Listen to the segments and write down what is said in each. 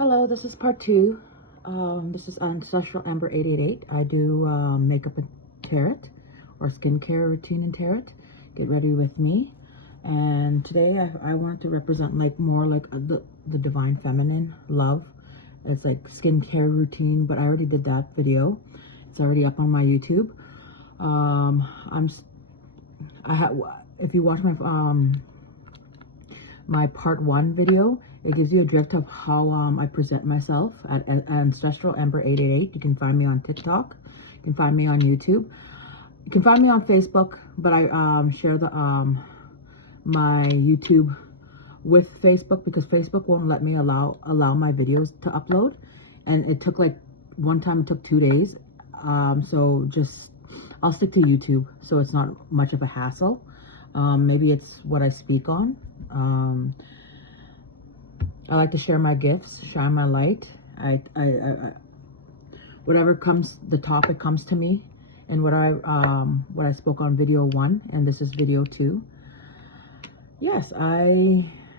Hello, this is part two. This is Ancestral Ember 888. I do makeup and tarot, or skincare routine and tarot. Get ready with me. And today I wanted to represent more like the divine feminine love. It's like skincare routine, but I already did that video. It's already up on my YouTube. If you watch my part one video, it gives you a drift of how I present myself at Ancestral Ember 888. You can find me on TikTok. You can find me on YouTube. You can find me on Facebook, but I share the my YouTube with Facebook because Facebook won't let me allow my videos to upload, and it took one time it took 2 days. So just I'll stick to YouTube, so it's not much of a hassle. Maybe it's what I speak on. I like to share my gifts, shine my light. I whatever the topic comes to me, and what I spoke on video 1, and this is video 2. Yes,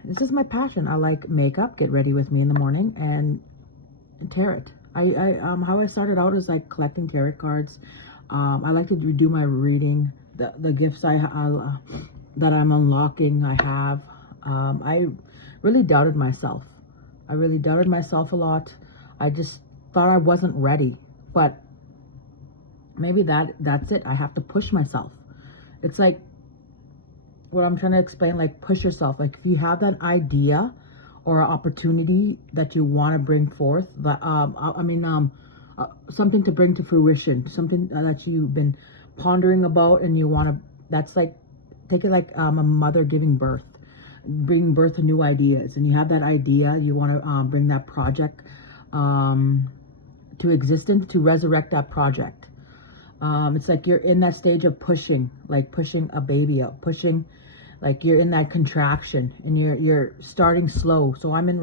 this is my passion. I like makeup, get ready with me in the morning, and tarot. How I started out is like collecting tarot cards. I like to do my reading, the gifts that I'm unlocking. I really doubted myself. I really doubted myself a lot. I just thought I wasn't ready, but maybe that's it. I have to push myself. It's like what I'm trying to explain, like push yourself. Like if you have that idea or an opportunity that you want to bring forth, something to bring to fruition, something that you've been pondering about, and you want to, that's like, take it like a mother giving birth, bring birth to new ideas, and you have that idea, you want to bring that project to existence, to resurrect that project. It's like you're in that stage of pushing, like pushing a baby out, pushing, like you're in that contraction, and you're starting slow. So I'm in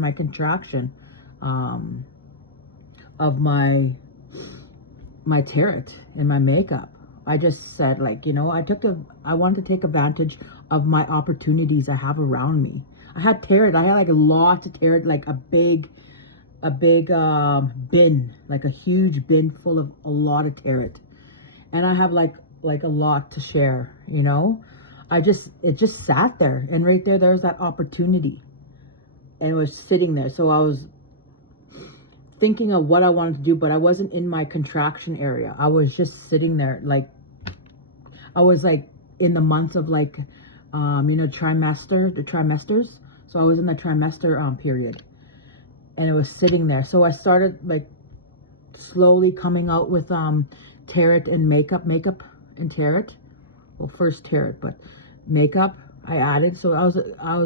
my contraction of my tarot and my makeup. I just said, like, you know, I wanted to take advantage of my opportunities I have around me. I had tarot. I had like lots of tarot, like a big bin, like a huge bin full of a lot of tarot. And I have like a lot to share, you know. It just sat there, and right there's that opportunity, and it was sitting there. So I was thinking of what I wanted to do, but I wasn't in my contraction area. I was just sitting there, like I was like in the months of the trimesters. So I was in the trimester period, and it was sitting there. So I started like slowly coming out with tarot and makeup and tarot. Well, first tarot, but makeup I added. So I was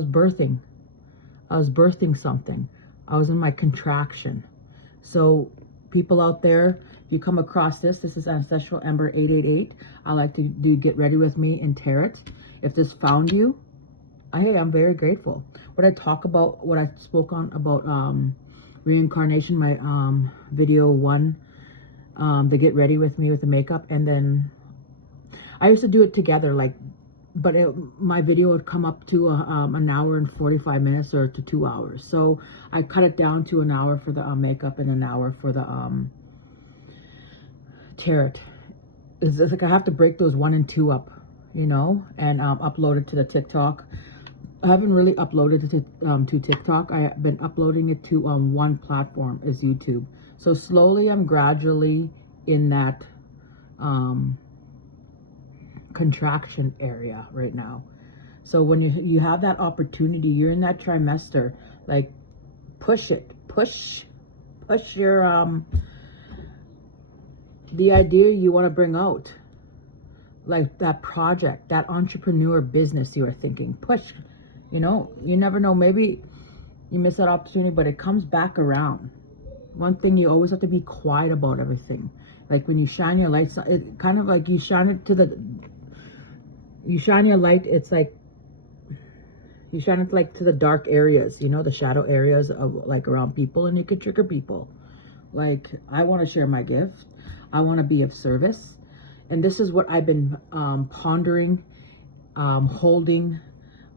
birthing something. I was in my contraction. So people out there, if you come across this is Ancestral Ember 888. I like to do get ready with me in tarot. If this found you, hey, I'm very grateful. What I spoke on about reincarnation, my video 1, the get ready with me with the makeup, and then I used to do it together, like, but my video would come up to an hour and 45 minutes or to 2 hours. So I cut it down to an hour for the makeup and an hour for the tarot. It's like I have to break those 1 and 2 up, you know, and upload it to the TikTok. I haven't really uploaded it to TikTok. I've been uploading it to one platform, is YouTube. So slowly, I'm gradually in that contraction area right now. So when you have that opportunity, you're in that trimester, like push your the idea you want to bring out, like that project, that entrepreneur business you are thinking, push. You know, you never know, maybe you miss that opportunity, but it comes back around. One thing, you always have to be quiet about everything. Like when you shine your lights, it kind of like you shine your light, it's like you shine it like to the dark areas, you know, the shadow areas of like around people, and you can trigger people. Like, I want to share my gift. I want to be of service. And this is what I've been pondering, holding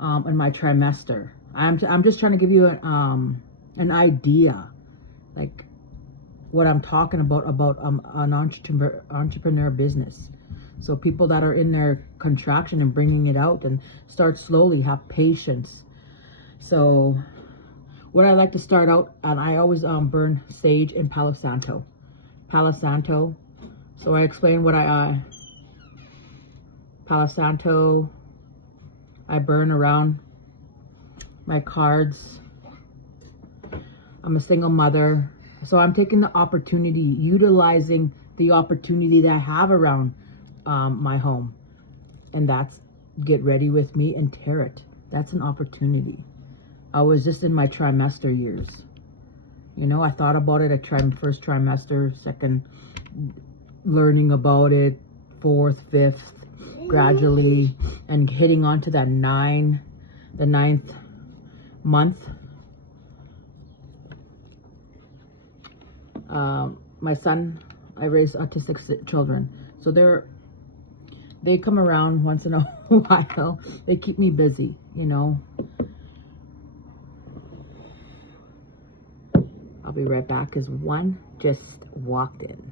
in my trimester. I'm just trying to give you an idea, like what I'm talking about an entrepreneur business. So people that are in their contraction and bringing it out, and start slowly, have patience. So what I like to start out, and I always burn sage in Palo Santo. Palo Santo. So I explain what Palo Santo, I burn around my cards. I'm a single mother, so I'm taking the opportunity, utilizing the opportunity that I have around my home, and that's get ready with me and tarot. That's an opportunity. I was just in my trimester years. You know, I thought about it at first trimester, second, learning about it, fourth, fifth, gradually, and hitting on to that the ninth month. My son, I raise autistic children, so they come around once in a while. They keep me busy, you know. I'll be right back because one just walked in.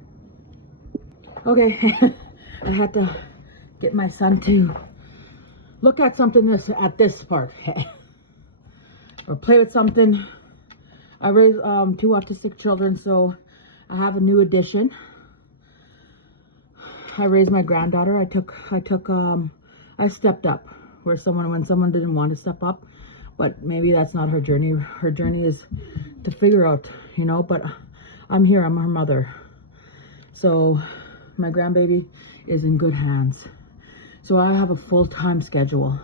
Okay, I had to get my son to look at something at this part or play with something. I raised 2 autistic children, so I have a new addition. I raised my granddaughter. I stepped up when someone didn't want to step up, but maybe that's not her journey. Her journey is to figure out, you know, but I'm here, I'm her mother. So my grandbaby is in good hands. So I have a full-time schedule.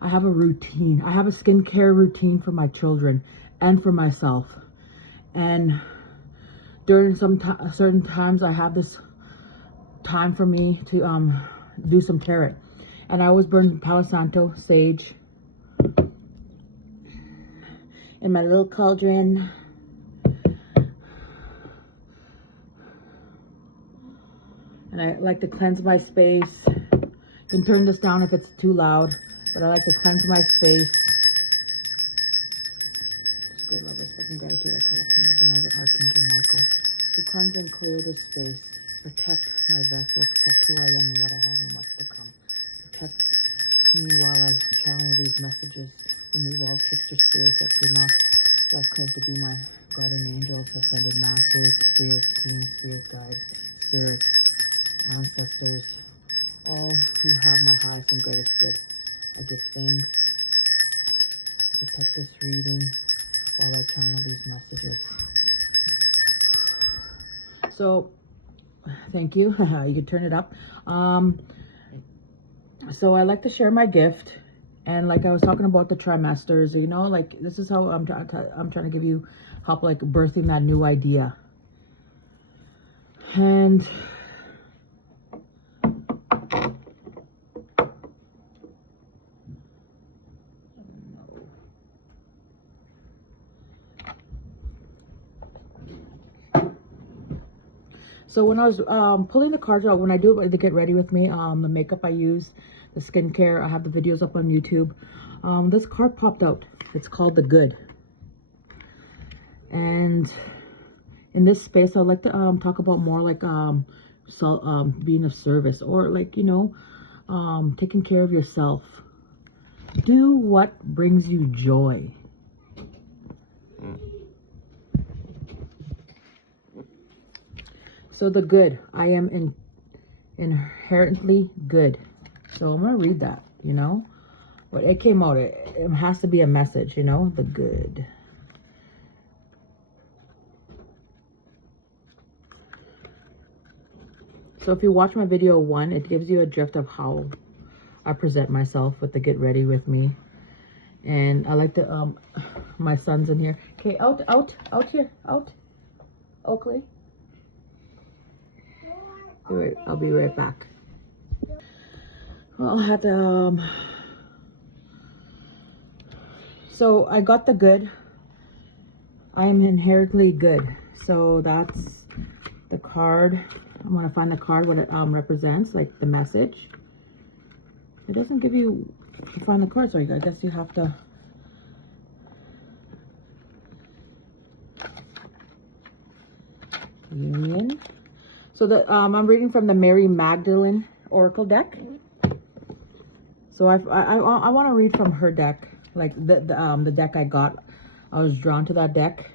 I have a routine. I have a skincare routine for my children and for myself. And during certain times, I have this time for me to do some tarot. And I always burn Palo Santo, sage, in my little cauldron. And I like to cleanse my space. You can turn this down if it's too loud, but I like to cleanse my space. Great love, respect, and gratitude, I call upon the benevolent Archangel Michael to cleanse and clear this space. Protect my vessel, protect who I am and what I have and what's to come. Protect me while I channel these messages. Remove all trickster spirits that do not claim to be my guardian angels, ascended masters, spirit teams, spirit guides, spirit ancestors, all who have my highest and greatest good. I give thanks. Protect this reading while I channel these messages. So, thank you. You can turn it up. So I like to share my gift, and like I was talking about the trimesters, you know, like this is how I'm trying to give you help, like birthing that new idea. And so when I was pulling the cards out, when I do it to get ready with me, the makeup I use, the skincare, I have the videos up on YouTube. This card popped out. It's called The Good. And in this space, I'd like to talk about more like being of service, or like, you know, taking care of yourself. Do what brings you joy. So the good, I am inherently good. So I'm gonna read that, you know, but it came out, it has to be a message, you know, the good. So if you watch my video 1, it gives you a drift of how I present myself with the get ready with me. And I like to, my son's in here. Okay, out here, out, Oakley. I'll be right back. Well, I had to, so I got the good. I am inherently good. So that's the card. I'm gonna find the card, what it represents, like the message. It doesn't give you to find the card, so I guess you have to. Union. So I'm reading from the Mary Magdalene Oracle deck. So I want to read from her deck, like the deck I got. I was drawn to that deck.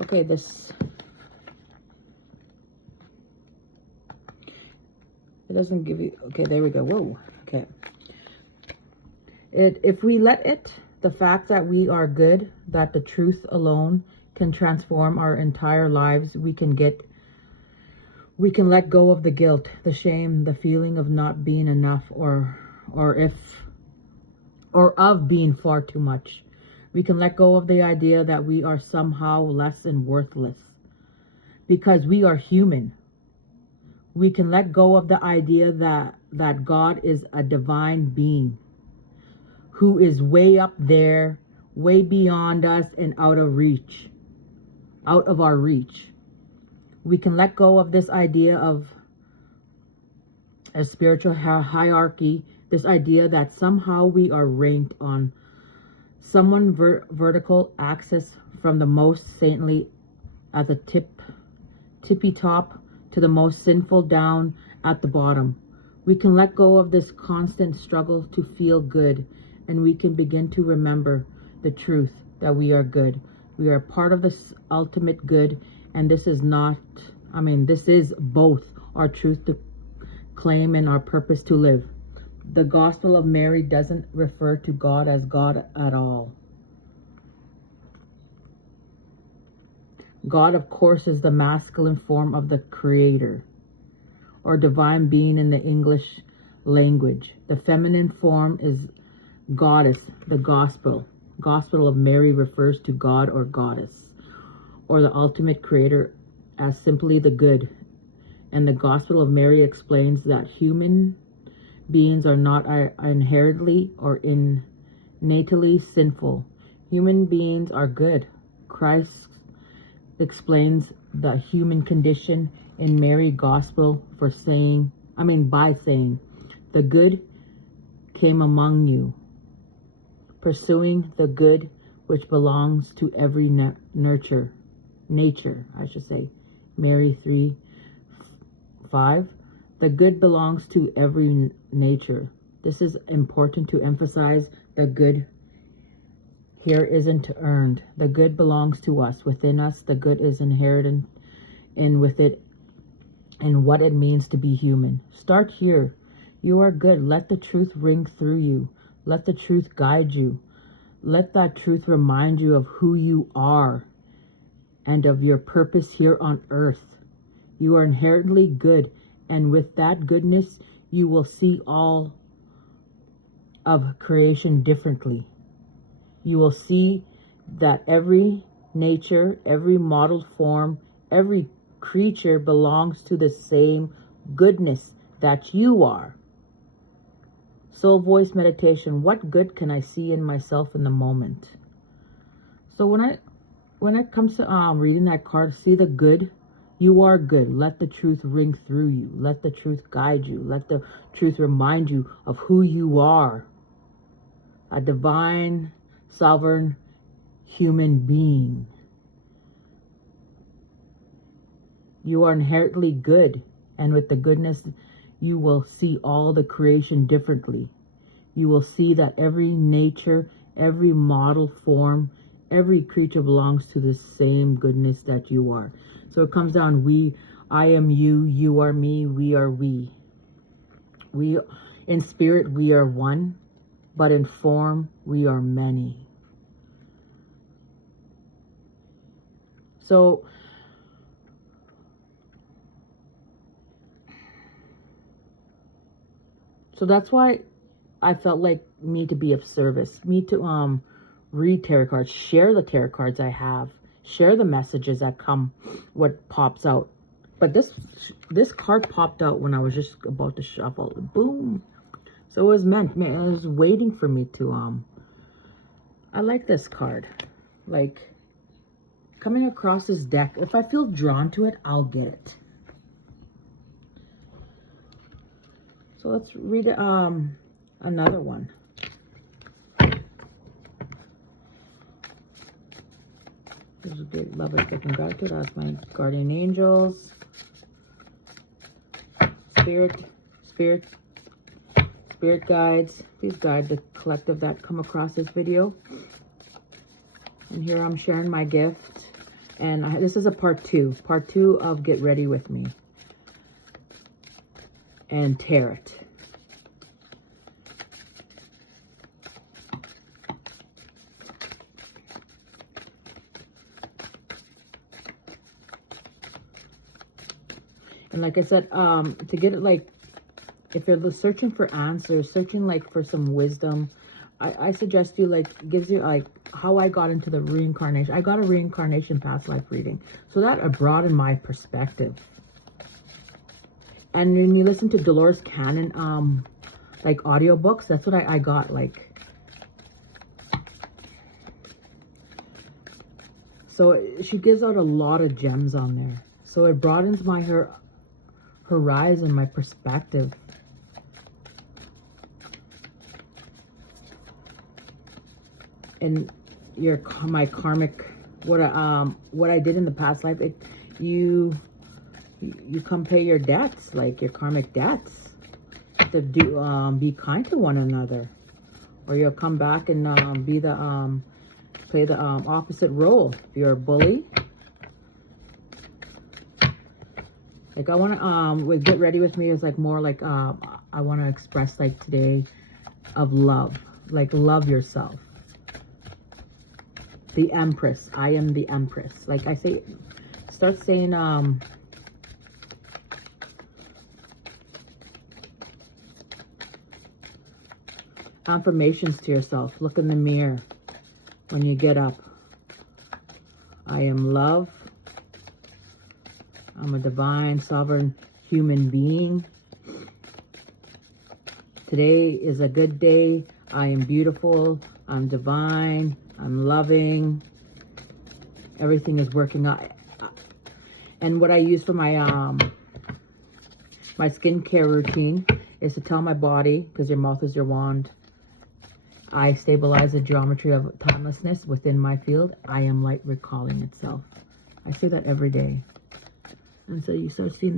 Okay, this, it doesn't give you, okay, there we go. Whoa, okay. If we let it, the fact that we are good, that the truth alone can transform our entire lives, we can let go of the guilt, the shame, the feeling of not being enough, or of being far too much. We can let go of the idea that we are somehow less and worthless because we are human. We can let go of the idea that God is a divine being who is way up there, way beyond us, and out of our reach. We can let go of this idea of a spiritual hierarchy, this idea that somehow we are ranked on someone vertical axis from the most saintly at the tippy top to the most sinful down at the bottom. We can let go of this constant struggle to feel good, and we can begin to remember the truth that we are good. We are part of this ultimate good, and this is both our truth to claim and our purpose to live. The Gospel of Mary doesn't refer to God as God at all. God, of course, is the masculine form of the Creator, or divine being in the English language. The feminine form is Goddess. The Gospel of Mary refers to God or Goddess, or the ultimate Creator, as simply the good. And the Gospel of Mary explains that human beings are not inherently or innately sinful. Human beings are good. Christ explains the human condition in Mary Gospel by saying, the good came among you, pursuing the good which belongs to every nature, Mary 3:5. The good belongs to every nature. This is important to emphasize. The good here isn't earned. The good belongs to us. Within us, the good is inherent in with it and what it means to be human. Start here. You are good. Let the truth ring through you. Let the truth guide you. Let that truth remind you of who you are and of your purpose here on earth. You are inherently good, and with that goodness, you will see all of creation differently. You will see that every nature, every modeled form, every creature belongs to the same goodness that you are. Soul voice meditation. What good can I see in myself in the moment? So when it comes to reading that card, see the good. You are good. Let the truth ring through you. Let the truth guide you. Let the truth remind you of who you are. A divine, sovereign human being. You are inherently good, and with the goodness, you will see all the creation differently. You will see that every nature, every model form, every creature belongs to the same goodness that you are. So it comes down, I am you, you are me, we are we. In spirit, we are one, but in form, we are many. So that's why I felt like me to be of service, me to read tarot cards, share the tarot cards I have, share the messages that come, what pops out. But this card popped out when I was just about to shuffle. Boom. So it was meant. It was waiting for me to I like this card. Like, coming across this deck, if I feel drawn to it, I'll get it. So let's read another one. This is good. Love, respect, and gratitude. Ask my guardian angels, spirit guides. Please guide the collective that come across this video. And here I'm sharing my gift. And this is a part two of Get Ready With Me and Tarot. And like I said, to get it, like, if you're searching for answers, searching like for some wisdom, I suggest you, like, gives you like how I got into the reincarnation. I got a reincarnation past life reading, so that broadened my perspective. And when you listen to Dolores Cannon, like audiobooks, that's what I got, like. So she gives out a lot of gems on there, so it broadens my horizon, my perspective. And my karmic, what I did in the past life, you come pay your debts, like your karmic debts, to be kind to one another, or you'll come back and play the opposite role. If you're a bully, like I want to with Get Ready With Me is like more like I want to express, like, today, of love, like love yourself. The Empress. I am the Empress. Like I say, start saying affirmations to yourself. Look in the mirror when you get up. I am love. I'm a divine, sovereign human being. Today is a good day. I am beautiful. I'm divine. I'm loving. Everything is working out. And what I use for my my skincare routine is to tell my body, because your mouth is your wand, I stabilize the geometry of timelessness within my field. I am light recalling itself. I say that every day. And so you start seeing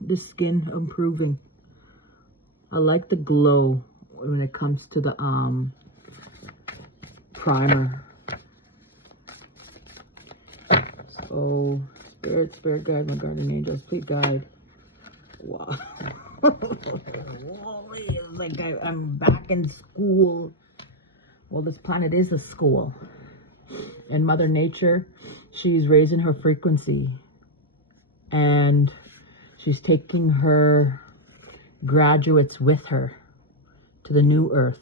the skin improving. I like the glow when it comes to the primer. So spirit guide, my guardian angels, please guide. Wow. It's like I'm back in school. Well, this planet is a school. And Mother Nature, she's raising her frequency. And she's taking her graduates with her to the new earth.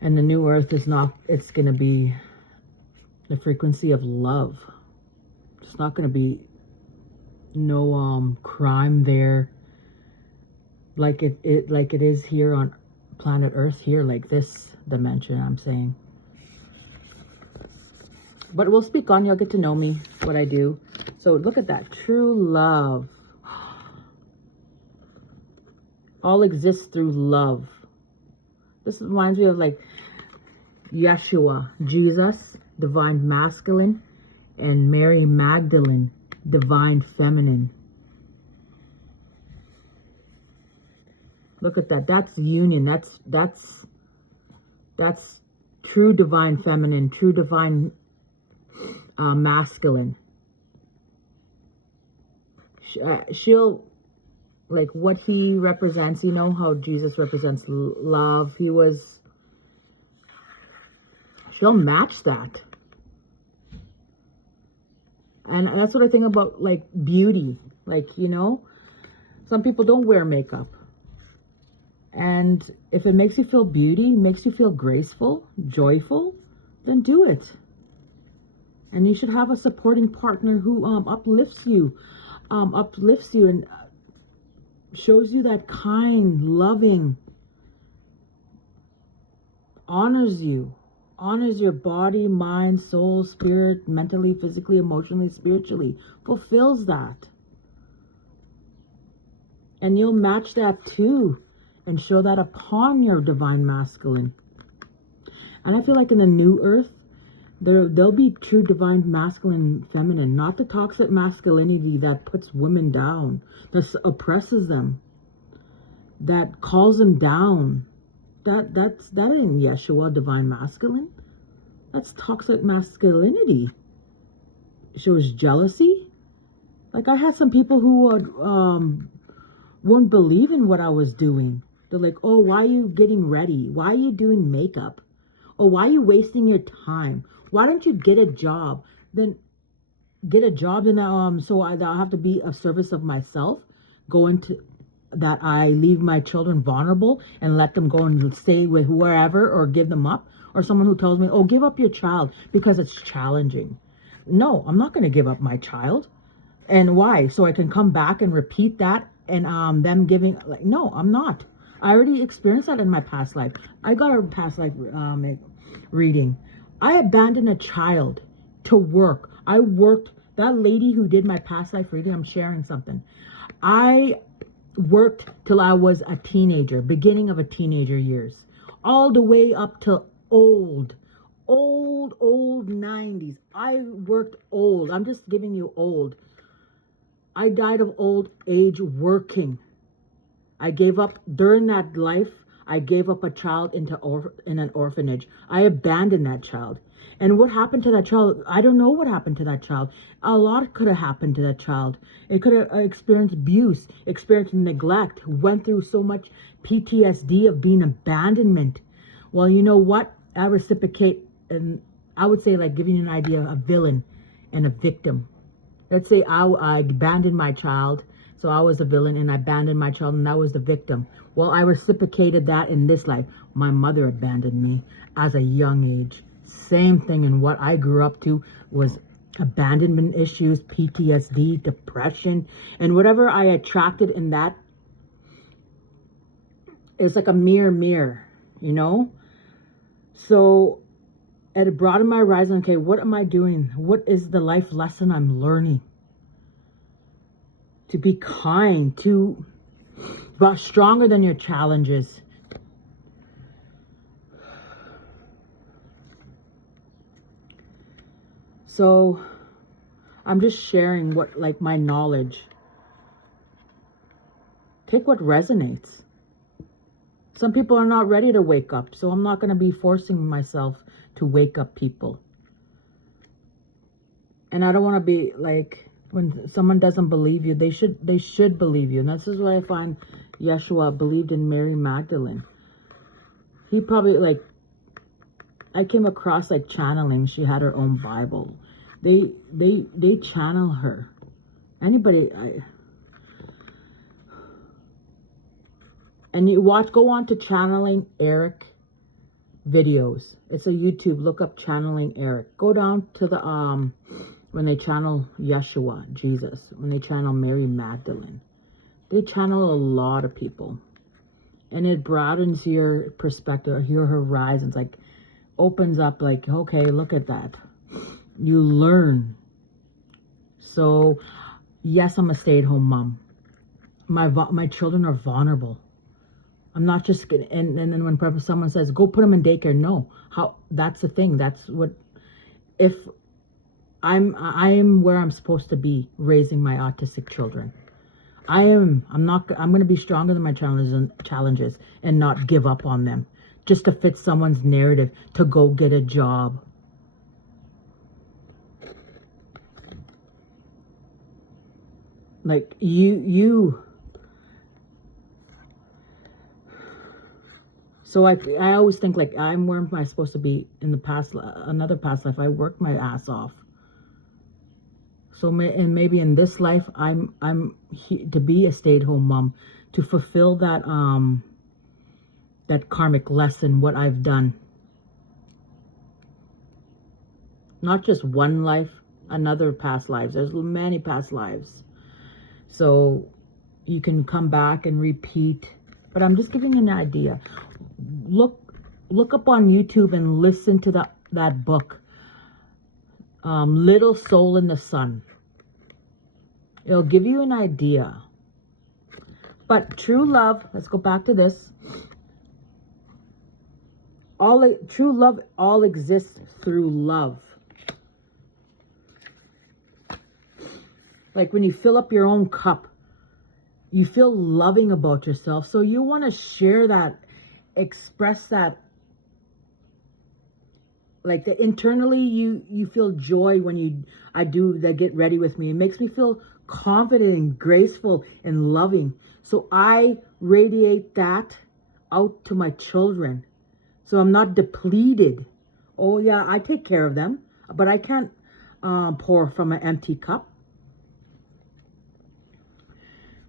And the new earth is not, it's going to be the frequency of love. It's not going to be no crime there, like it is here on planet Earth, here, like this dimension, I'm saying. But we'll speak on, you'll get to know me, what I do. So look at that, true love. All exists through love. This reminds me of like Yeshua, Jesus, divine masculine, and Mary Magdalene, divine feminine. Look at that. That's union. That's true divine feminine, true divine masculine. She'll, like what he represents, you know how Jesus represents love. She'll match that. And that's what I think about, like, beauty. Like, you know, some people don't wear makeup. And if it makes you feel beauty, makes you feel graceful, joyful, then do it. And you should have a supporting partner who uplifts you and shows you that kind, loving, honors your body, mind, soul, spirit, mentally, physically, emotionally, spiritually, fulfills that. And you'll match that too and show that upon your divine masculine. And I feel like in the new earth, there'll be true divine masculine and feminine, not the toxic masculinity that puts women down, that oppresses them, that calls them down. That ain't Yeshua divine masculine. That's toxic masculinity. It shows jealousy. Like, I had some people who wouldn't believe in what I was doing. They're like, oh, why are you getting ready? Why are you doing makeup? Oh, why are you wasting your time? Why don't you get a job? Then get a job, and so I'll have to be of service of myself, go into that I leave my children vulnerable and let them go and stay with whoever or give them up, or someone who tells me, oh, give up your child because it's challenging. No, I'm not going to give up my child. And why? So I can come back and repeat that and them giving, like, no, I'm not. I already experienced that in my past life. I got a past life reading. I abandoned a child to work. I worked, that lady who did my past life reading, I'm sharing something. I worked till I was a teenager, beginning of a teenager years, all the way up to old 90s. I worked old. I'm just giving you old. I died of old age working. I gave up during that life. I gave up a child in an orphanage. I abandoned that child. And what happened to that child? I don't know what happened to that child. A lot could have happened to that child. It could have experienced abuse, experienced neglect, went through so much PTSD of being abandonment. Well, you know what? I reciprocate, and I would say, like, giving you an idea, a villain and a victim. Let's say I abandoned my child. So I was a villain and I abandoned my child, and that was the victim. Well, I reciprocated that in this life. My mother abandoned me as a young age. Same thing, and what I grew up to was abandonment issues, PTSD, depression, and whatever I attracted in that is like a mirror, you know? So it brought in my horizon, okay, what am I doing? What is the life lesson I'm learning? To be kind, to be stronger than your challenges. So I'm just sharing what, like, my knowledge. Take what resonates. Some people are not ready to wake up, so I'm not going to be forcing myself to wake up people. And I don't want to be like, when someone doesn't believe you, they should believe you. And this is why I find Yeshua believed in Mary Magdalene. He probably, like, I came across, like, channeling. She had her own Bible. They channel her. Anybody, and you go on to Channeling Eric videos. It's a YouTube. Look up Channeling Eric. Go down to the when they channel Yeshua, Jesus, when they channel Mary Magdalene. They channel a lot of people. And it broadens your perspective, your horizons, like, opens up, like, okay, look at that. You learn. So, yes, I'm a stay-at-home mom. My children are vulnerable. I'm not just gonna, and then when someone says, go put them in daycare, no. That's the thing. That's what, if I am where I'm supposed to be, raising my autistic children. I'm going to be stronger than my challenges and not give up on them just to fit someone's narrative to go get a job. Like, so I always think, like, where am I supposed to be in the past, another past life? I worked my ass off. So maybe in this life, I'm to be a stay-at-home mom, to fulfill that that karmic lesson, what I've done. Not just one life, another past lives. There's many past lives. So you can come back and repeat. But I'm just giving you an idea. Look up on YouTube and listen to that book. Little Soul in the Sun. It'll give you an idea. But true love, let's go back to this. True love all exists through love. Like when you fill up your own cup, you feel loving about yourself. So you want to share that, express that. Like internally, you feel joy when I do the get ready with me. It makes me feel confident and graceful and loving. So I radiate that out to my children. So I'm not depleted. Oh yeah, I take care of them, but I can't pour from an empty cup.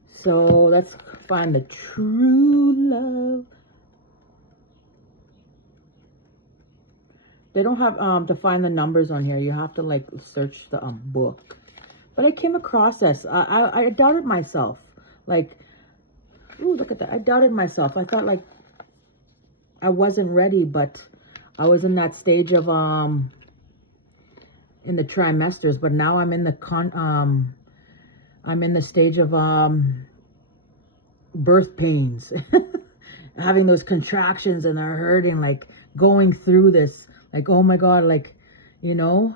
So let's find the true love. They don't have to find the numbers on here. You have to like search the book. But I came across this. I doubted myself. Like, ooh, look at that. I doubted myself. I thought like I wasn't ready, but I was in that stage of in the trimesters. But now I'm in the I'm in the stage of birth pains, having those contractions and they're hurting, like going through this, like, oh my God, like, you know,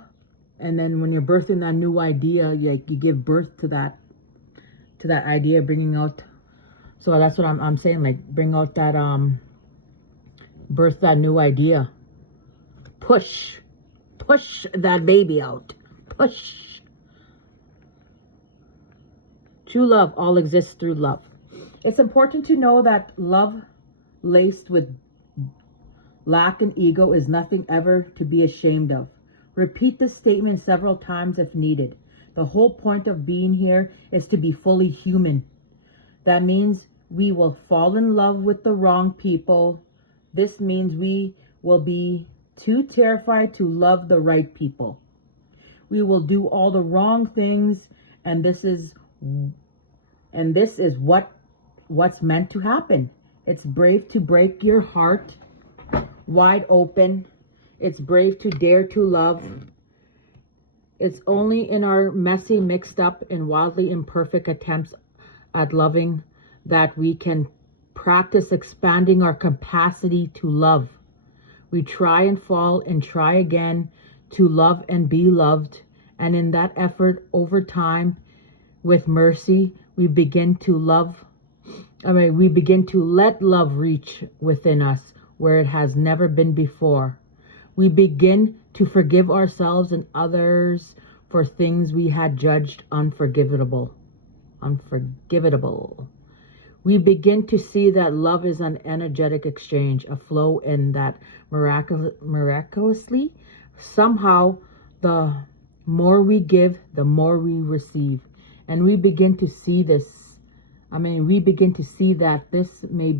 and then when you're birthing that new idea, you give birth to that idea, bringing out, so that's what I'm saying, like, bring out that, birth that new idea, push that baby out, push. True love all exists through love. It's important to know that love laced with lack and ego is nothing ever to be ashamed of. Repeat this statement several times if needed. The whole point of being here is to be fully human. That means we will fall in love with the wrong people. This means we will be too terrified to love the right people. We will do all the wrong things, and this is what's meant to happen. It's brave to break your heart wide open. It's brave to dare to love. It's only in our messy, mixed up, and wildly imperfect attempts at loving that we can practice expanding our capacity to love. We try and fall and try again to love and be loved. And in that effort, over time, with mercy, we begin to let love reach within us where it has never been before. We begin to forgive ourselves and others for things we had judged unforgivable. We begin to see that love is an energetic exchange, a flow, and that miraculously, somehow, the more we give, the more we receive. And we begin to see this. We begin to see that this may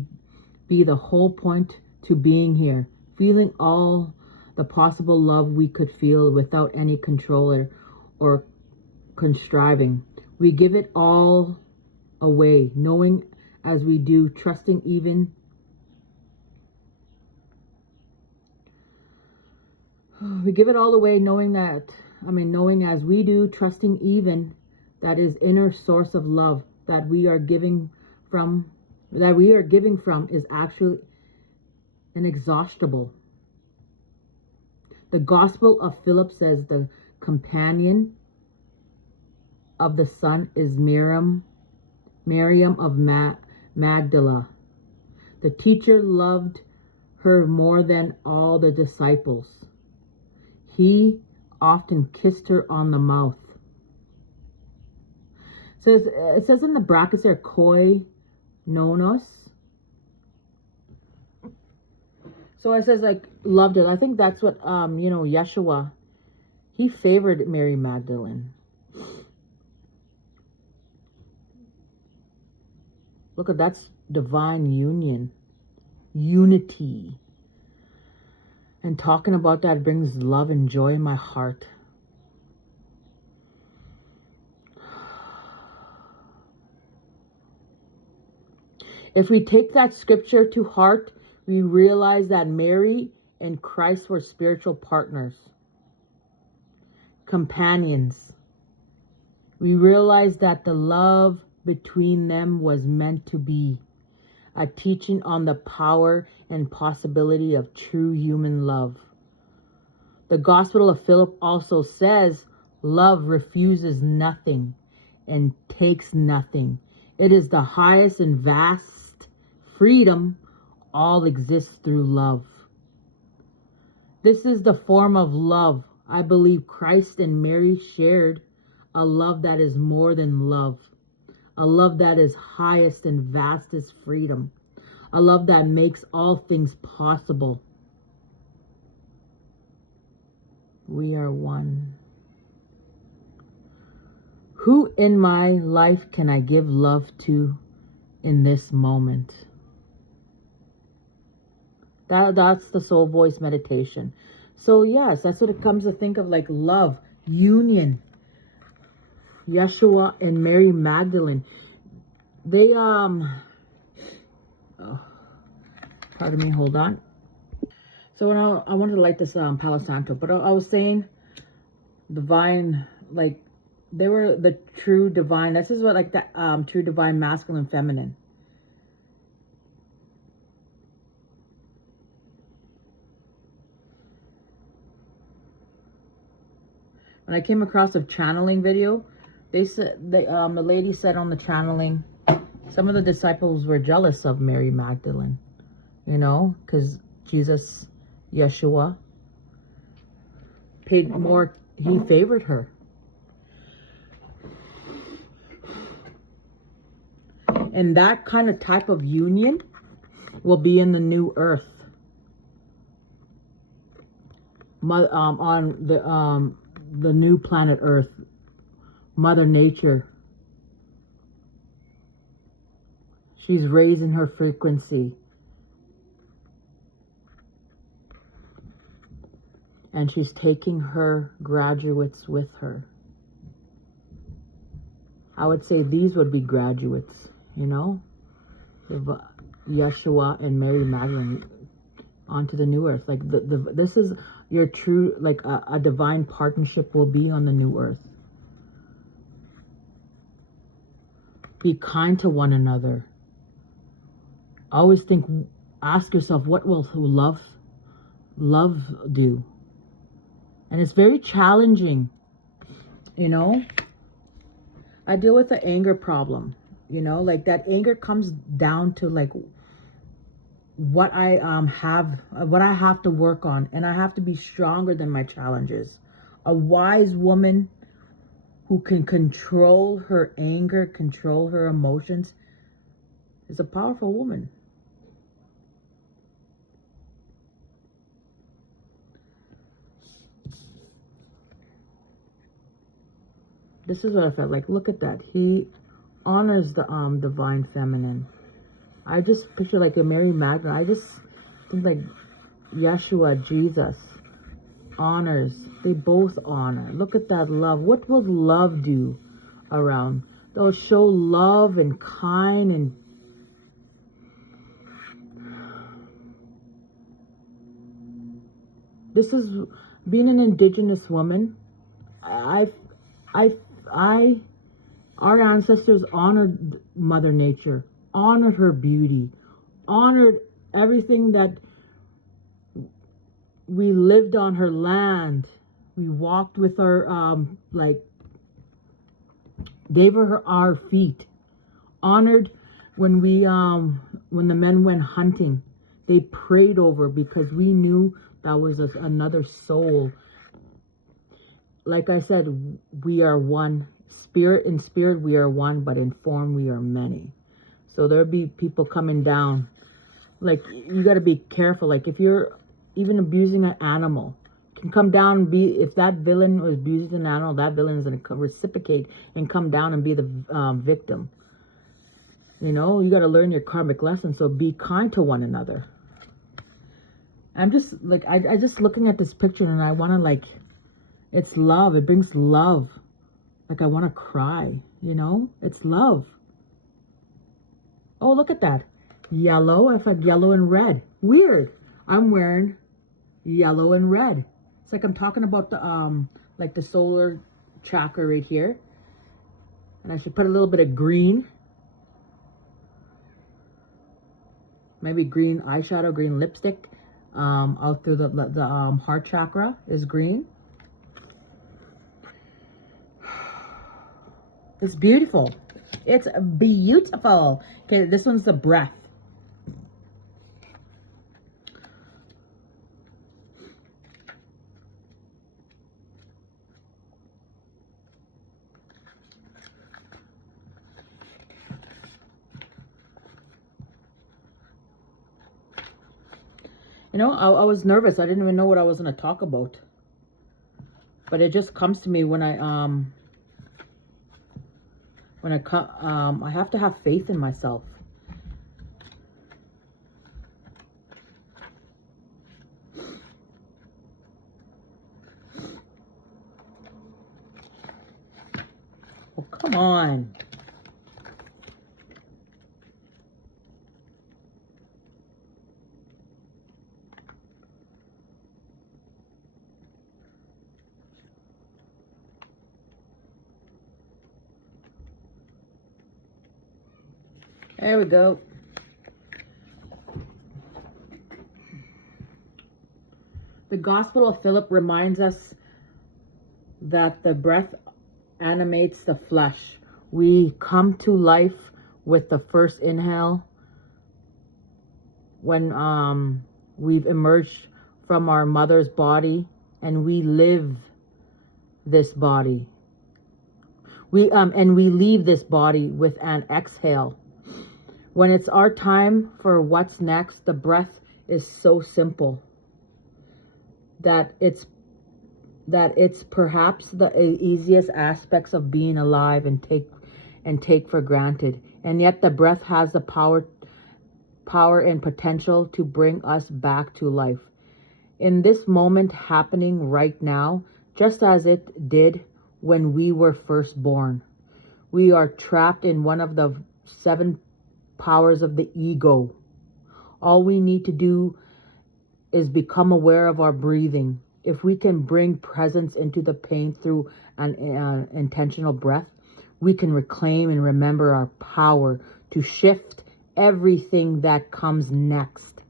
be the whole point to being here, feeling all the possible love we could feel without any control or constriving. We give it all away, knowing as we do, trusting even. We give it all away, knowing as we do, trusting even that is inner source of love that we are giving from is actually inexhaustible. The Gospel of Philip says the companion of the Son is Miriam of Magdala. The teacher loved her more than all the disciples. He often kissed her on the mouth. It says in the brackets there, koi nonos. So it says like loved it. I think that's what Yeshua, he favored Mary Magdalene. Look at that's divine union, unity. And talking about that brings love and joy in my heart. If we take that scripture to heart, we realize that Mary and Christ were spiritual partners, companions. We realize that the love between them was meant to be a teaching on the power and possibility of true human love. The Gospel of Philip also says, love refuses nothing and takes nothing. It is the highest and vast freedom. All exists through love. This is the form of love. I believe Christ and Mary shared a love that is more than love. A love that is highest and vastest freedom. A love that makes all things possible. We are one. Who in my life can I give love to in this moment? That's the soul voice meditation. So yes, that's what it comes to think of, like love, union. Yeshua and Mary Magdalene. They pardon me, hold on. So when I wanted to light this Palo Santo, but I was saying divine, like they were the true divine. This is what like that true divine masculine feminine. When I came across a channeling video, they said the lady said on the channeling, some of the disciples were jealous of Mary Magdalene, you know, because Jesus, Yeshua, paid more, he favored her. And that kind of type of union will be in the new earth. On the new planet Earth, Mother Nature. She's raising her frequency. And she's taking her graduates with her. I would say these would be graduates, you know, of Yeshua and Mary Magdalene onto the new earth. Like this is your true, like a divine partnership will be on the new earth. Be kind to one another. Always ask yourself, what will love do? And it's very challenging, you know. I deal with the anger problem, you know, like that anger comes down to like what I have to work on, and I have to be stronger than my challenges. A wise woman who can control her anger, control her emotions, is a powerful woman. This is what I felt like. Look at that. He honors the divine feminine. I just picture like a Mary Magdalene. I just think like Yeshua, Jesus, honors. They both honor. Look at that love. What will love do around? They'll show love and kind and this is being an indigenous woman. Our ancestors honored Mother Nature, honored her beauty, honored everything that we lived on her land. We walked with her, like, gave her our feet, honored when when the men went hunting. They prayed over because we knew that was another soul. Like I said, we are one. In spirit, we are one, but in form, we are many. So there'll be people coming down. Like, you got to be careful. Like, if you're even abusing an animal, can come down and be, if that villain was abusing an animal, that villain is going to reciprocate and come down and be the victim. You know, you got to learn your karmic lesson. So be kind to one another. I'm just, like, I just looking at this picture and I want to, like, it's love. It brings love. Like, I want to cry, you know? It's love. Oh, look at that. Yellow. I've had yellow and red. Weird. I'm wearing yellow and red. It's like I'm talking about the, like the solar chakra right here. And I should put a little bit of green. Maybe green eyeshadow, green lipstick. Out through the heart chakra is green. It's beautiful. It's beautiful. Okay, this one's the breath. You know, I was nervous. I didn't even know what I was going to talk about. But it just comes to me when I have to have faith in myself. Oh, come on. There we go. The Gospel of Philip reminds us that the breath animates the flesh. We come to life with the first inhale when we've emerged from our mother's body, and we live this body. And we leave this body with an exhale. When it's our time for what's next, the breath is so simple that it's perhaps the easiest aspects of being alive and take for granted. And yet the breath has the power and potential to bring us back to life. In this moment happening right now, just as it did when we were first born, we are trapped in one of the 7 powers of the ego. All we need to do is become aware of our breathing. If we can bring presence into the pain through an intentional breath, we can reclaim and remember our power to shift everything that comes next.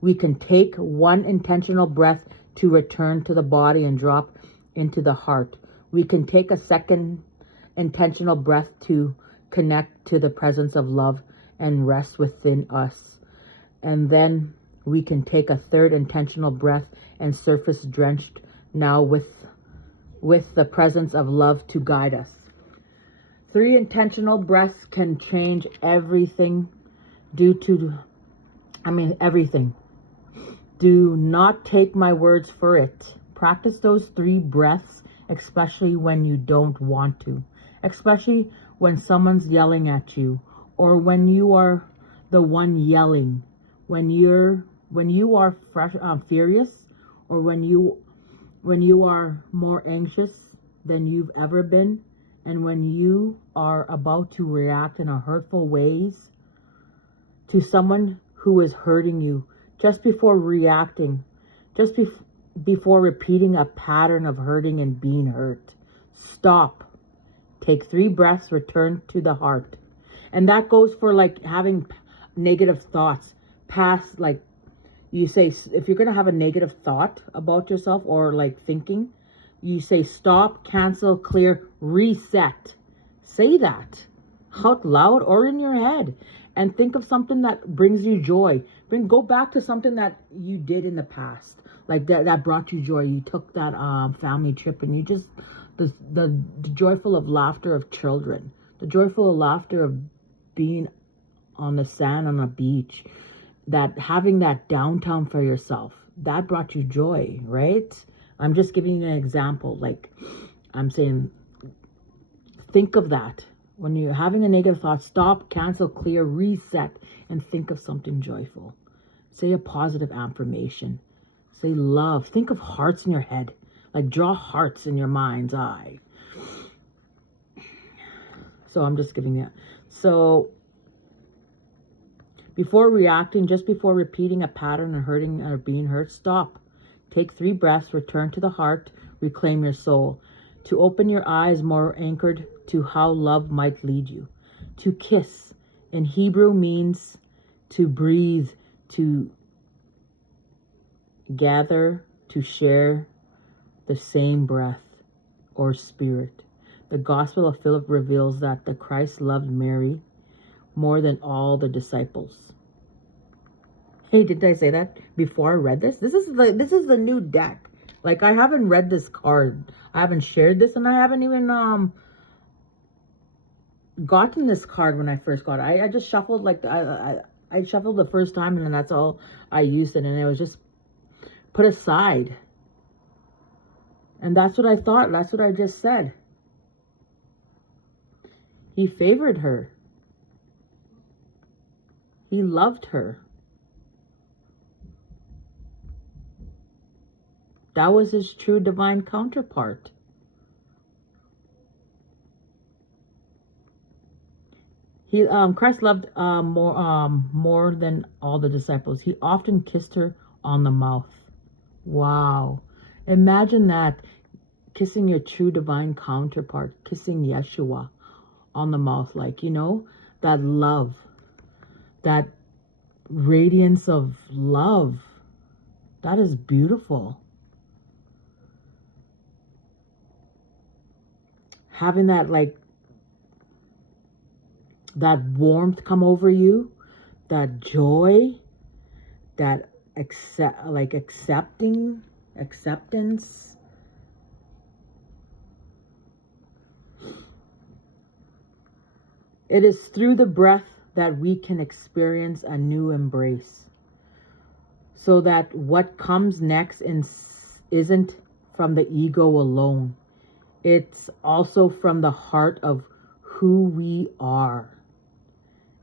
We can take one intentional breath to return to the body and drop into the heart. We can take a second intentional breath to connect to the presence of love and rest within us. And then we can take a third intentional breath and surface drenched now with the presence of love to guide us. 3 intentional breaths can change everything everything. Do not take my words for it. Practice those 3 breaths, especially when you don't want to, especially when someone's yelling at you, or when you are the one yelling, when you are furious, or when you are more anxious than you've ever been, and when you are about to react in a hurtful ways to someone who is hurting you. Just before reacting, before repeating a pattern of hurting and being hurt, stop. Take 3 breaths, return to the heart. And that goes for like having negative thoughts. Past, like you say, if you're going to have a negative thought about yourself or like thinking, you say stop, cancel, clear, reset. Say that out loud or in your head. And think of something that brings you joy. Go back to something that you did in the past. Like that brought you joy. You took that family trip and you just, the joyful of laughter of children. The joyful laughter of being on the sand on a beach. That having that downtime for yourself. That brought you joy, right? I'm just giving you an example. Like I'm saying, think of that. When you're having a negative thought, stop, cancel, clear, reset, and think of something joyful. Say a positive affirmation. Say love. Think of hearts in your head. Like draw hearts in your mind's eye. So I'm just giving that. So before reacting, just before repeating a pattern of hurting or being hurt, stop. Take 3 breaths, return to the heart, reclaim your soul. To open your eyes more anchored to how love might lead you. To kiss in Hebrew means to breathe, to gather, to share the same breath or spirit. The Gospel of Philip reveals that the Christ loved Mary more than all the disciples. Hey, did I say that before I read this? This is the new deck. Like, I haven't read this card. I haven't shared this, and I haven't even gotten this card when I first got it. I just shuffled, like, I shuffled the first time, and then that's all I used it, and it was just put aside. And that's what I thought. That's what I just said. He favored her. He loved her. That was his true divine counterpart. Christ loved more than all the disciples. He often kissed her on the mouth. Wow. Imagine that, kissing your true divine counterpart, kissing Yeshua on the mouth, like, you know, that love, that radiance of love. That is beautiful. Having that, like, that warmth come over you, that joy, that acceptance. It is through the breath that we can experience a new embrace, so that what comes next isn't from the ego alone. It's also from the heart of who we are.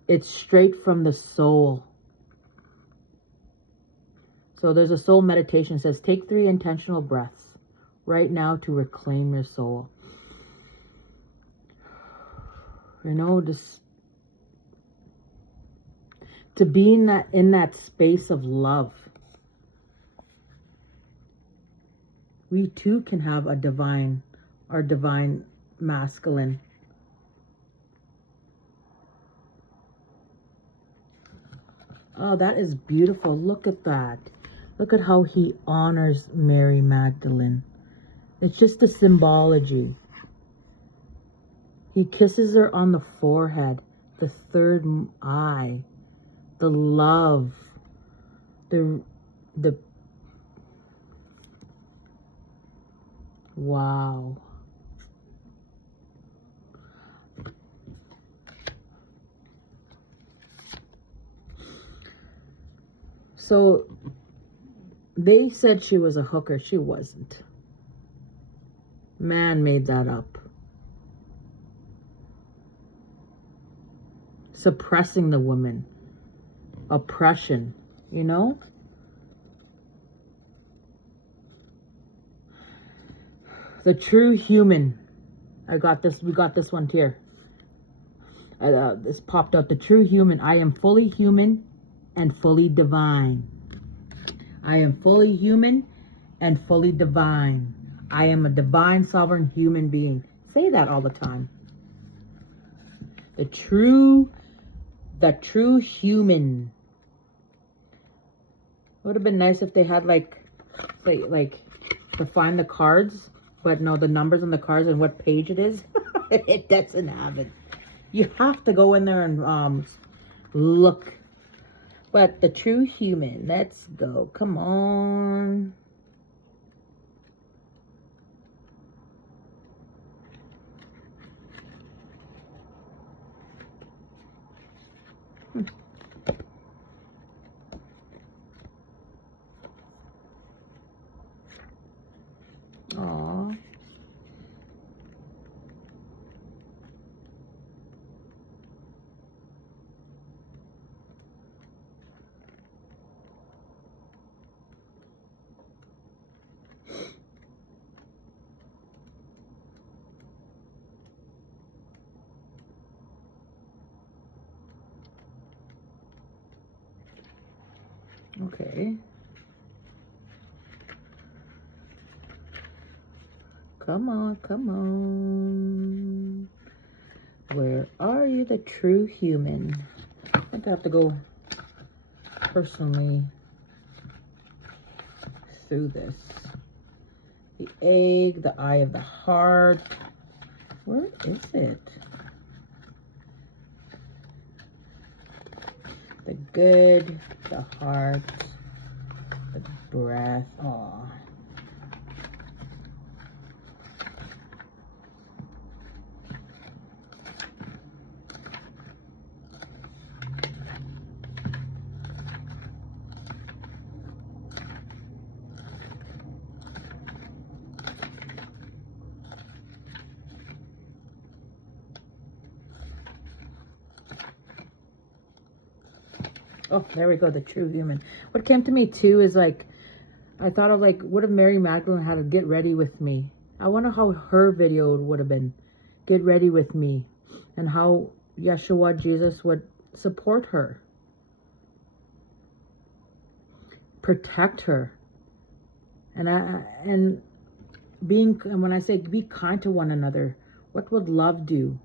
It's straight from the soul. So there's a soul meditation. It says, take 3 intentional breaths right now to reclaim your soul. You know, just to be in that space of love. We too can have our divine masculine. Oh, that is beautiful. Look at that. Look at how he honors Mary Magdalene. It's just the symbology. He kisses her on the forehead, the third eye, the love, the wow. So they said she was a hooker. She wasn't. Man made that up. Suppressing the woman. Oppression, you know? The true human. We got this one here. This popped out. The true human. I am fully human and fully divine. I am fully human and fully divine. I am a divine sovereign human being. Say that all the time. The true human. It would have been nice if they had like to find the cards, but no, the numbers on the cards and what page it is. It doesn't have it. You have to go in there and look. But the true human, let's go. Come on. Aww. Okay. Come on, come on. Where are you, the true human? I think I have to go personally through this. The egg, the eye of the heart. Where is it? The good, the heart, the breath. Aw. Oh, there we go, the true human. What came to me too is like, I thought of like, what if Mary Magdalene had to get ready with me? I wonder how her video would have been, get ready with me, and how Yeshua, Jesus, would support her, protect her, and when I say be kind to one another, what would love do?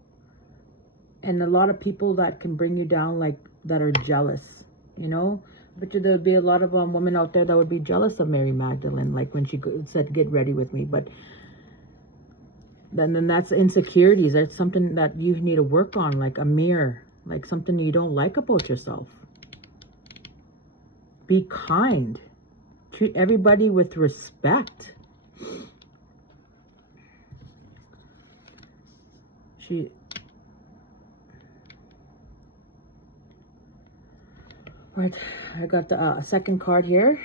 And a lot of people that can bring you down, like that are jealous, you know. I bet you there'd be a lot of women out there that would be jealous of Mary Magdalene, like when she said, "Get ready with me." But then that's insecurities. That's something that you need to work on, like a mirror, like something you don't like about yourself. Be kind. Treat everybody with respect. Right, I got the second card here.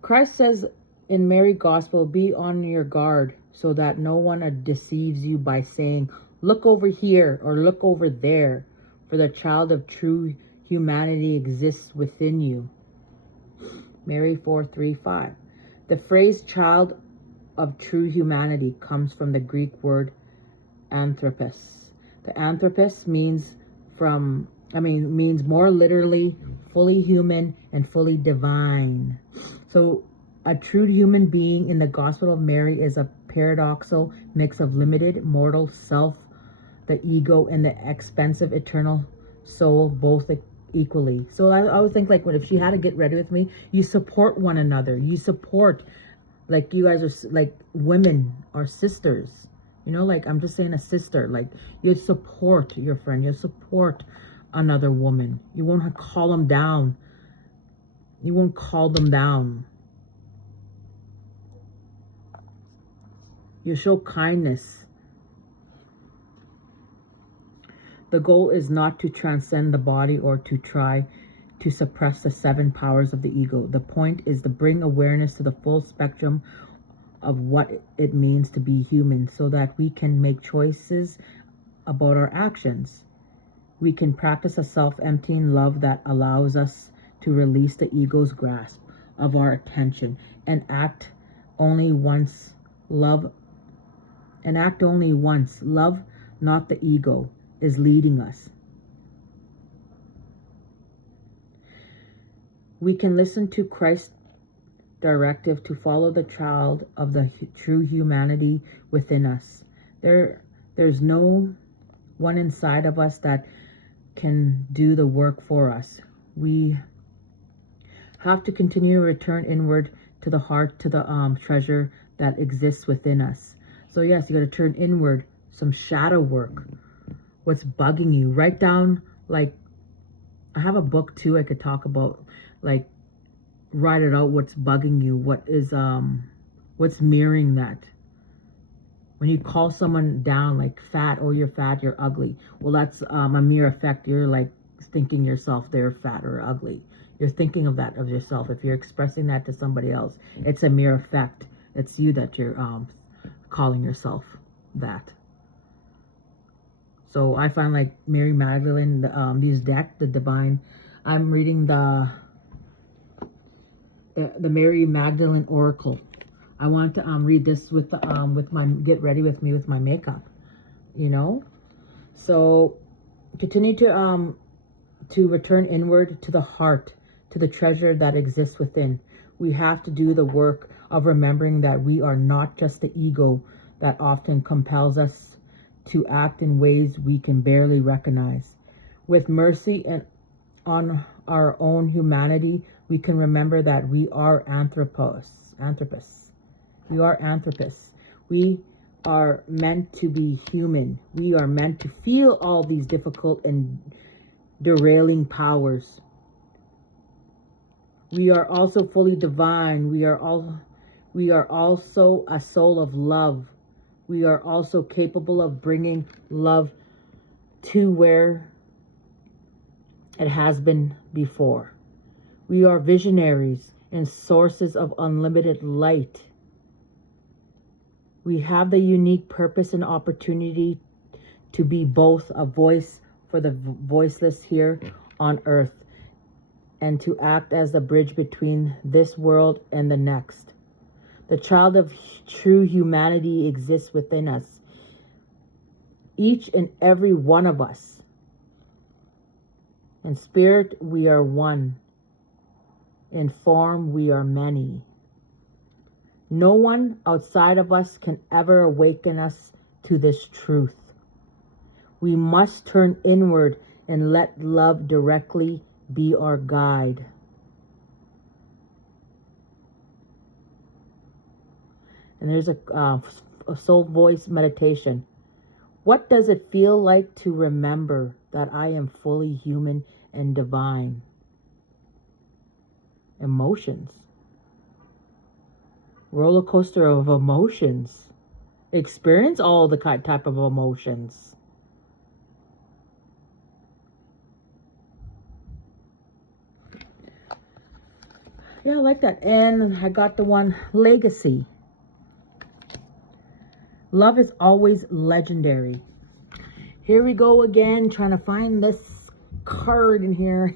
Christ says in Mary Gospel, be on your guard so that no one deceives you by saying, look over here or look over there, for the child of true humanity exists within you. Mary 4:3-5. The phrase child of true humanity comes from the Greek word anthropos. The anthropos means more literally fully human and fully divine. So a true human being in the Gospel of Mary is a paradoxical mix of limited mortal self, the ego, and the expansive eternal soul, both equally. So I always think, like, if she had to get ready with me, you support one another. You support, like, you guys are like women are sisters. You know, like, I'm just saying a sister. Like, you support your friend. You support another woman. You won't call them down. You won't call them down. You show kindness. The goal is not to transcend the body or to try to suppress the 7 powers of the ego. The point is to bring awareness to the full spectrum of what it means to be human, so that we can make choices about our actions. We can practice a self-emptying love that allows us to release the ego's grasp of our attention and act only once. Love, not the ego, is leading us. We can listen to Christ's directive to follow the child of the true humanity within us. There's no one inside of us that can do the work for us. We have to continue to return inward to the heart, to the treasure that exists within us. So yes, you got to turn inward, some shadow work. What's bugging you? Write down, like, I have a book too I could talk about, like, write it out, what's bugging you, what's mirroring that. When you call someone down, like fat, oh, you're fat, you're ugly. Well, that's a mere effect. You're like thinking yourself they're fat or ugly. You're thinking of that of yourself. If you're expressing that to somebody else, it's a mere effect. It's you that you're calling yourself that. So I find, like, Mary Magdalene, these decks, the divine. I'm reading the Mary Magdalene Oracle. I want to read this with my get ready with me with my makeup, you know. So continue to return inward to the heart, to the treasure that exists within. We have to do the work of remembering that we are not just the ego that often compels us to act in ways we can barely recognize. With mercy and on our own humanity, we can remember that we are anthropists. We are anthropists. We are meant to be human. We are meant to feel all these difficult and derailing powers. We are also fully divine. We are also a soul of love. We are also capable of bringing love to where it has been before. We are visionaries and sources of unlimited light. We have the unique purpose and opportunity to be both a voice for the voiceless here on earth and to act as the bridge between this world and the next. The child of true humanity exists within us, each and every one of us. In spirit, we are one. In form, we are many. No one outside of us can ever awaken us to this truth. We must turn inward and let love directly be our guide. And there's a soul voice meditation. What does it feel like to remember that I am fully human and divine? Emotions. Roller coaster of emotions. Experience all the type of emotions. Yeah, I like that. And I got the one, legacy. Love is always legendary. Here we go again, trying to find this card in here.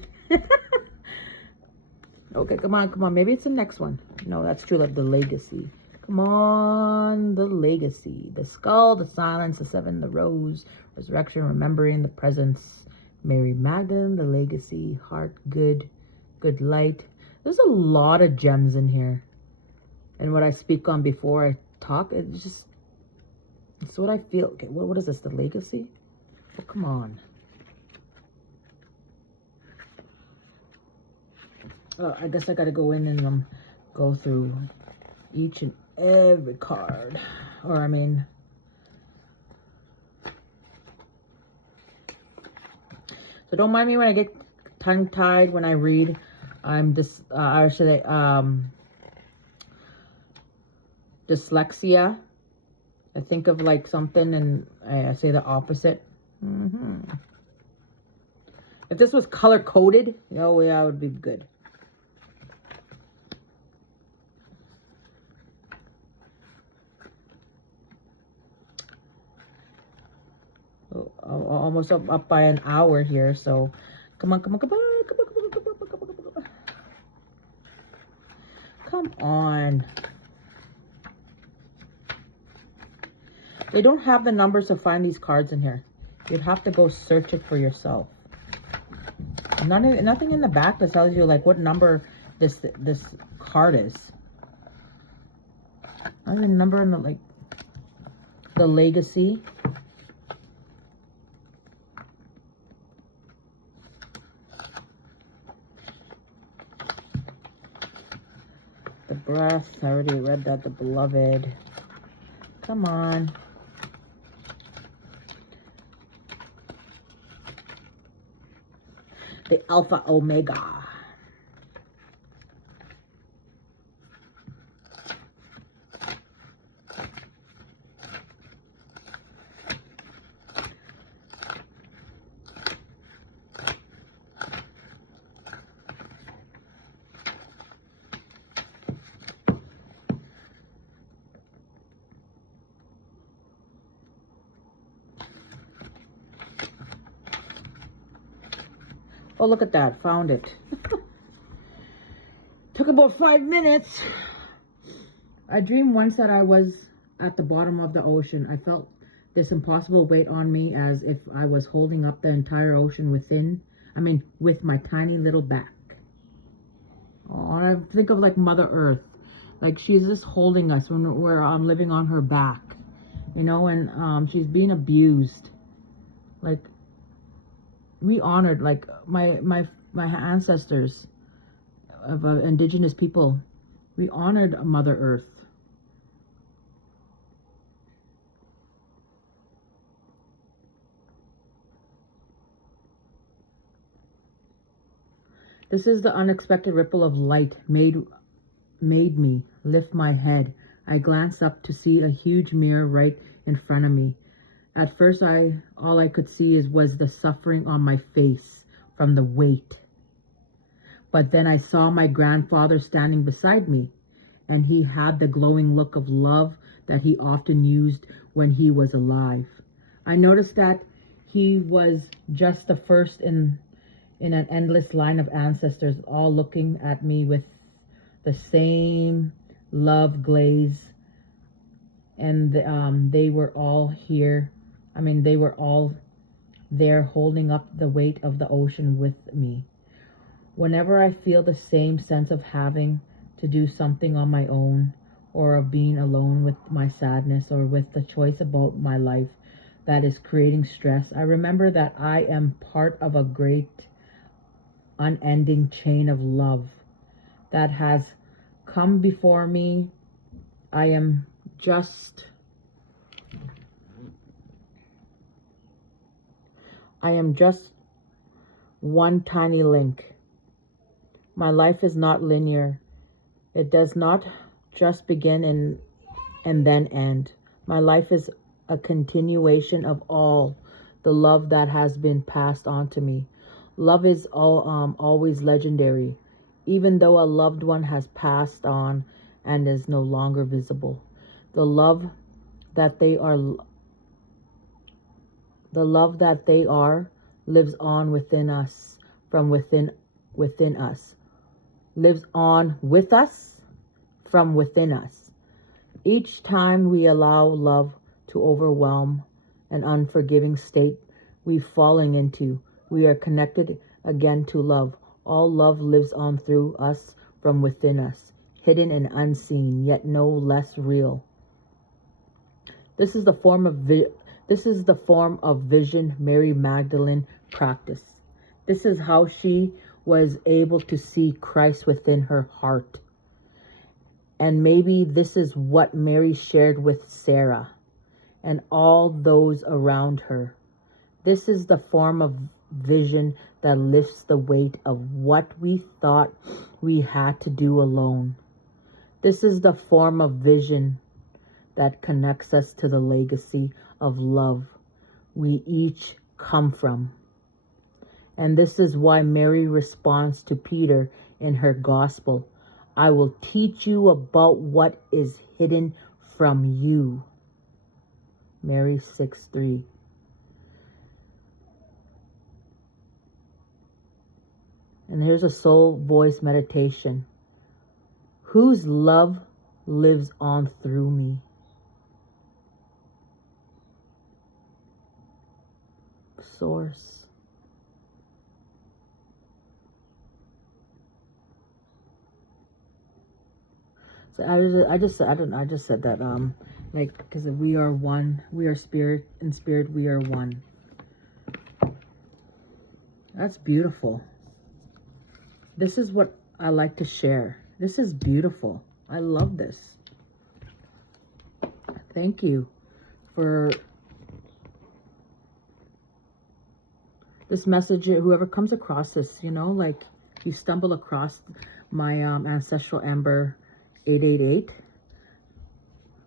Okay, come on. Maybe it's the next one. No, that's true love, the legacy. Come on, the legacy. The skull, the silence, the seven, the rose, resurrection, remembering, the presence, Mary Magdalene, the legacy, heart, good light. There's a lot of gems in here. And what I speak on before I talk, it's what I feel. Okay, what is this, the legacy? Oh, come on. I guess I gotta go in and go through each and every card. Or I mean, so don't mind me when I get tongue-tied when I read. I'm just, dyslexia. I think of like something and I say the opposite. If this was color-coded, oh yeah, it would be good. Almost up by an hour here, so come on. They don't have the numbers to find these cards in here. You'd have to go search it for yourself. Nothing in the back that tells you like what number this card is. Not even number in the legacy. The breath, I already read that. The beloved. Come on. The Alpha Omega. Oh, look at that. Found it. Took about 5 minutes. I dreamed once that I was at the bottom of the ocean. I felt this impossible weight on me as if I was holding up the entire ocean with my tiny little back. Oh, and I think of like Mother Earth. Like she's just holding us when I'm living on her back. you know, and she's being abused. Like, we honored, like, my ancestors of indigenous people, we honored Mother Earth. This is the unexpected ripple of light made me lift my head. I glanced up to see a huge mirror right in front of me. At first, all I could see was the suffering on my face from the weight. But then I saw my grandfather standing beside me, and he had the glowing look of love that he often used when he was alive. I noticed that he was just the first in an endless line of ancestors, all looking at me with the same love glaze. And they were all here. I mean, they were all there holding up the weight of the ocean with me. Whenever I feel the same sense of having to do something on my own, or of being alone with my sadness, or with the choice about my life that is creating stress, I remember that I am part of a great unending chain of love that has come before me. I am just one tiny link. My life is not linear. It does not just begin and then end. My life is a continuation of all the love that has been passed on to me. Love is always legendary, even though a loved one has passed on and is no longer visible. The love that they are lives on within us, from within us. Lives on with us, from within us. Each time we allow love to overwhelm an unforgiving state we've fallen into, we are connected again to love. All love lives on through us, from within us, hidden and unseen, yet no less real. This is the form of vision Mary Magdalene practiced. This is how she was able to see Christ within her heart. And maybe this is what Mary shared with Sarah and all those around her. This is the form of vision that lifts the weight of what we thought we had to do alone. This is the form of vision that connects us to the legacy of love we each come from. And this is why Mary responds to Peter in her gospel, I will teach you about what is hidden from you. Mary 6:3. And here's a soul voice meditation. Whose love lives on through me? Source. So I just said that like, because we are one, we are spirit, in spirit we are one. That's beautiful. This is what I like to share. This is beautiful. I love this. Thank you for this message. Whoever comes across this, you know, like you stumble across my Ancestral Ember 888.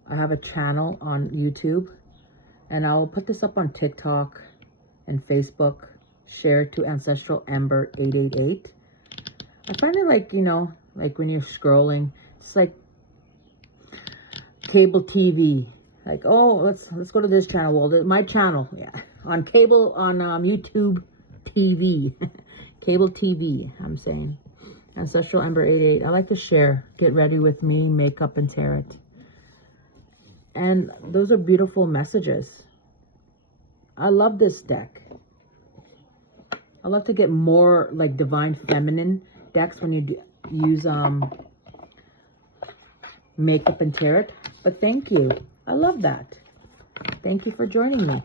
I have a channel on YouTube, and I'll put this up on TikTok and Facebook. Share to Ancestral Ember 888. I find it like, you know, like when you're scrolling, it's like cable TV. Like, oh, let's go to this channel. Well, my channel, yeah, on cable, on YouTube TV, cable TV. I'm saying Ancestral Ember 88. I like to share. Get ready with me, makeup and tarot. And those are beautiful messages. I love this deck. I love to get more like divine feminine decks when you use makeup and tarot. But thank you. I love that. Thank you for joining me.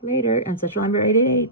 Later, Ancestral Ember 888.